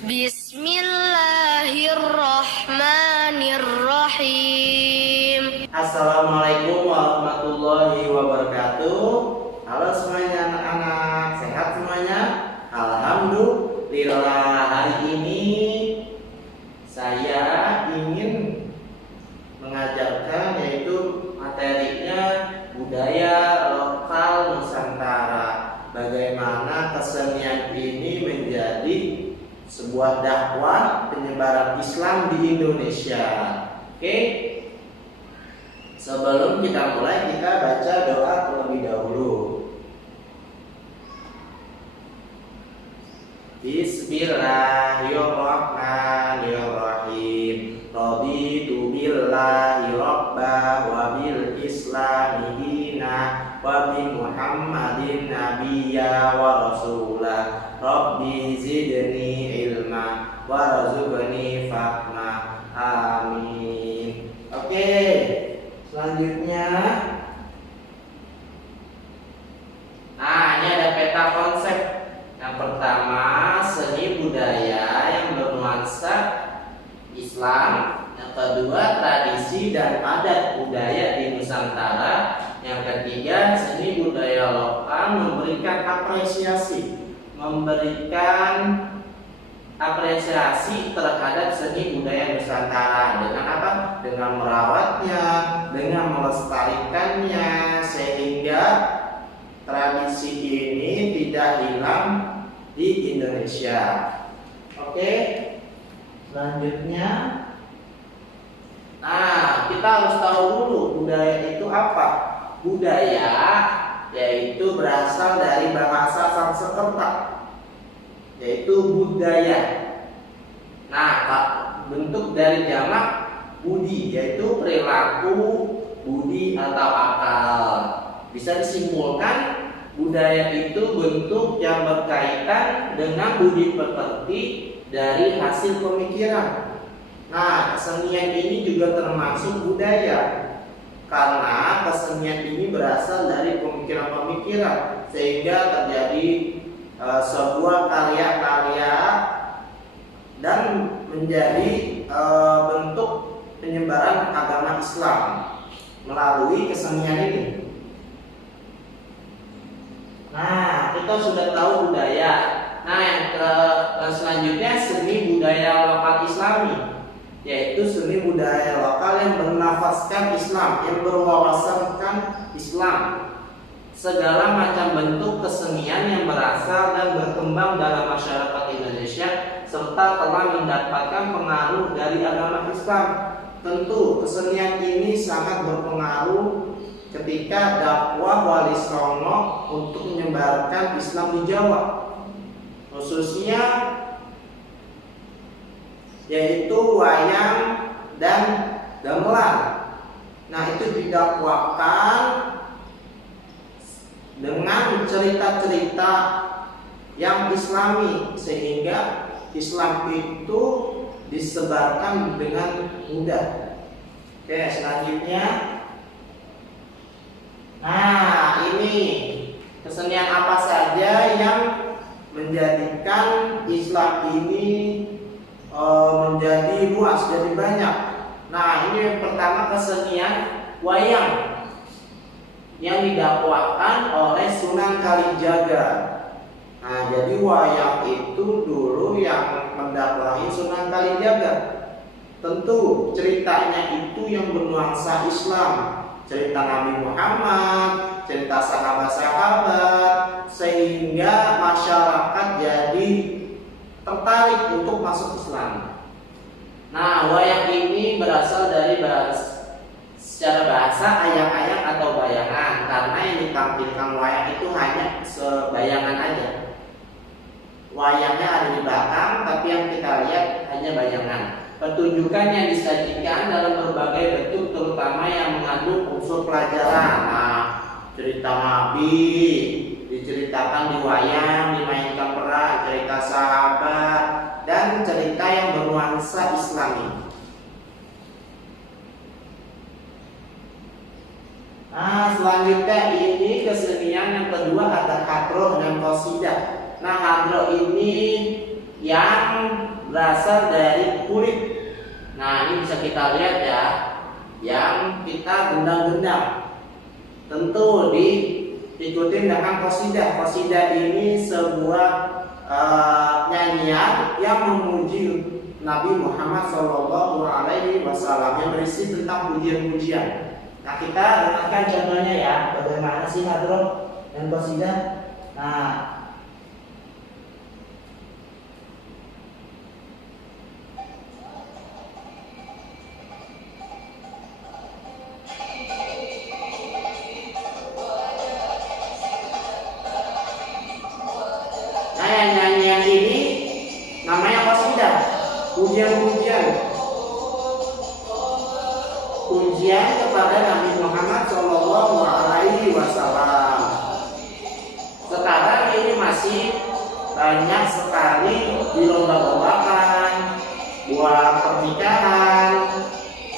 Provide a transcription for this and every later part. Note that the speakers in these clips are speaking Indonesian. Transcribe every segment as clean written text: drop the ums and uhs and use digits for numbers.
Bismillahirrahmanirrahim. Assalamualaikum warahmatullahi wabarakatuh. Halo semuanya anak-anak, sehat semuanya? Alhamdulillah. Hari ini saya ingin mengajarkan yaitu materinya budaya lokal Nusantara. Bagaimana kesenian ini menjadi sebuah dakwah penyebaran Islam di Indonesia. Oke. Sebelum kita mulai, kita baca doa terlebih dahulu. Bismillahirrahmanirrahim. Raditu billahi rabba wa bil islami dina wa bi Muhammadin nabiyya wa rasulah. Rabbi zidni ilma warzuqni fahma. Amin. Oke. Selanjutnya, ini ada peta konsep. Yang pertama, seni budaya yang bernuansa Islam. Yang kedua, tradisi dan adat budaya di Nusantara. Yang ketiga, seni budaya lokal memberikan apresiasi terhadap seni budaya Nusantara. Dengan apa? Dengan merawatnya, dengan melestarikannya, sehingga tradisi ini tidak hilang di Indonesia. Oke, selanjutnya, kita harus tahu dulu budaya itu apa. Budaya yaitu berasal dari bahasa Sanskerta, yaitu budaya. Bentuk dari jamak budi, yaitu perilaku, budi atau akal. Bisa disimpulkan budaya itu bentuk yang berkaitan dengan budi pekerti dari hasil pemikiran. Kesenian ini juga termasuk budaya karena kesenian ini berasal dari pemikiran-pemikiran sehingga terjadi sebuah karya-karya dan menjadi bentuk penyebaran agama Islam melalui kesenian ini. Kita sudah tahu budaya. Yang selanjutnya seni budaya lokal Islami, yaitu seni budaya lokal yang bernafaskan Islam, yang berwawasankan Islam. Segala macam bentuk kesenian yang berasal dan berkembang dalam masyarakat Indonesia serta telah mendapatkan pengaruh dari agama Islam. Tentu kesenian ini sangat berpengaruh ketika dakwah Wali Songo untuk menyebarkan Islam di Jawa, khususnya yaitu wayang dan gamelan. Itu didakwakan dengan cerita-cerita yang Islami sehingga Islam itu disebarkan dengan mudah. Oke, selanjutnya, ini kesenian apa saja yang menjadikan Islam ini menjadi luas, jadi banyak. Ini yang pertama, kesenian wayang yang didakwakan oleh Sunan Kalijaga. Jadi wayang itu dulu yang mendakwahi Sunan Kalijaga. Tentu ceritanya itu yang bernuansa Islam, cerita Nabi Muhammad, cerita sahabat-sahabat, sehingga masyarakat jadi tertarik untuk masuk Islam. Wayang ini berasal dari secara bahasa ayang-ayang atau bayangan, karena yang ditampilkan wayang itu hanya sebayangan aja. Wayangnya ada di belakang, tapi yang kita lihat hanya bayangan. Pertunjukan yang disajikan dalam berbagai bentuk, terutama yang mengandung unsur pelajaran. Cerita Nabi diceritakan di wayang, dimainkan peran, cerita sahabat, dan cerita yang bernuansa Islami. Selanjutnya ini kesenian yang kedua ada hadroh dan qasidah. Hadroh ini yang berasal dari kulit. Nah, ini bisa kita lihat ya, yang kita gendang-gendang. Tentu diikuti dengan qasidah. Qasidah ini sebuah nyanyian yang memuji Nabi Muhammad SAW yang berisi tentang pujian-pujian. Nah, kita dengarkan contohnya ya, bagaimana sih hadroh dan qasidah. Nah, nyanyian ini namanya qasidah, pujian-pujian, pujian kepada Nabi Muhammad SAW. Sekarang ini masih banyak sekali dilomba-lombakan buat pernikahan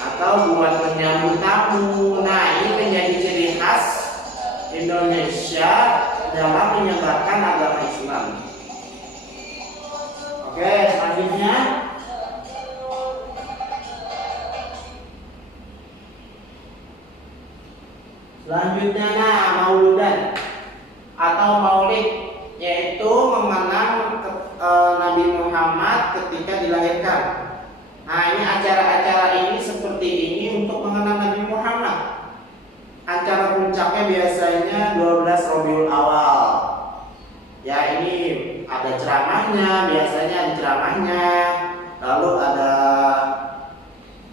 atau buat menyambut tamu. Nah, ini menjadi ciri khas Indonesia dalam menyebarkan agama Islam. Oke, selanjutnya mauludan atau maulid, yaitu mengenang Nabi Muhammad ketika dilahirkan. Nah, ini acara-acara ini seperti ini untuk mengenang Nabi Muhammad. Acara puncaknya biasanya 12 Rabiul Awal. Ya, ini ada ceramahnya, biasanya ada ceramahnya, lalu ada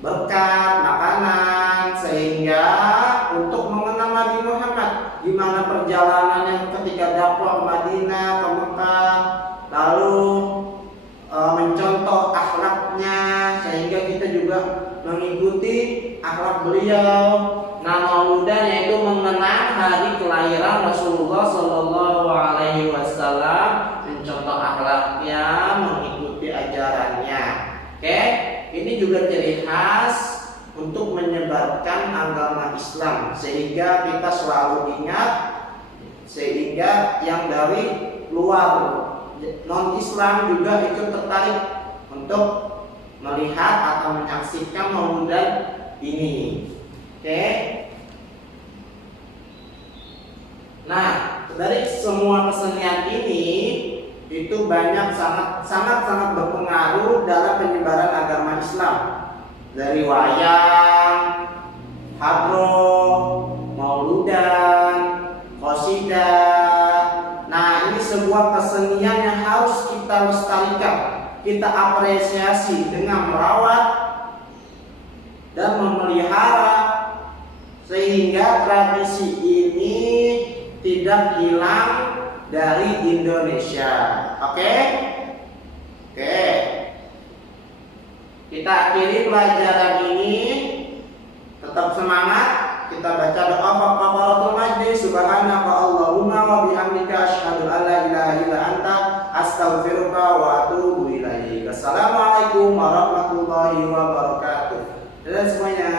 berkat, makanan, sehingga untuk mengenang Nabi Muhammad, gimana perjalanannya ketika dakwah Madinah ke Mekah, lalu mencontoh akhlaknya, sehingga kita juga mengikuti akhlak beliau. Nah, mauludan yaitu mengenang hari kelahiran Rasulullah SAW, mencontoh akhlaknya, mengikuti ajarannya. Oke, ini juga ciri khas untuk menyebarkan agama Islam, sehingga kita selalu ingat, sehingga yang dari luar non-Islam juga ikut tertarik untuk melihat atau menyaksikan mauludan ini. Oke. Nah, dari semua kesenian ini itu sangat berpengaruh dalam penyebaran agama Islam. Dari wayang, hadroh, mauludan, qasidah. Nah, ini sebuah kesenian yang harus kita lestarikan, kita apresiasi dengan merawat dan memelihara, sehingga tradisi ini tidak hilang dari Indonesia. Oke? Kita akhiri pelajaran ini. Tetap semangat. Kita baca doa kafaratul majlis. Subhanaka Allahumma wa bihamdika asyhadu an la ilaha illa anta astaghfiruka wa atubu ilaik. Assalamualaikum warahmatullahi wabarakatuh. Dan semuanya.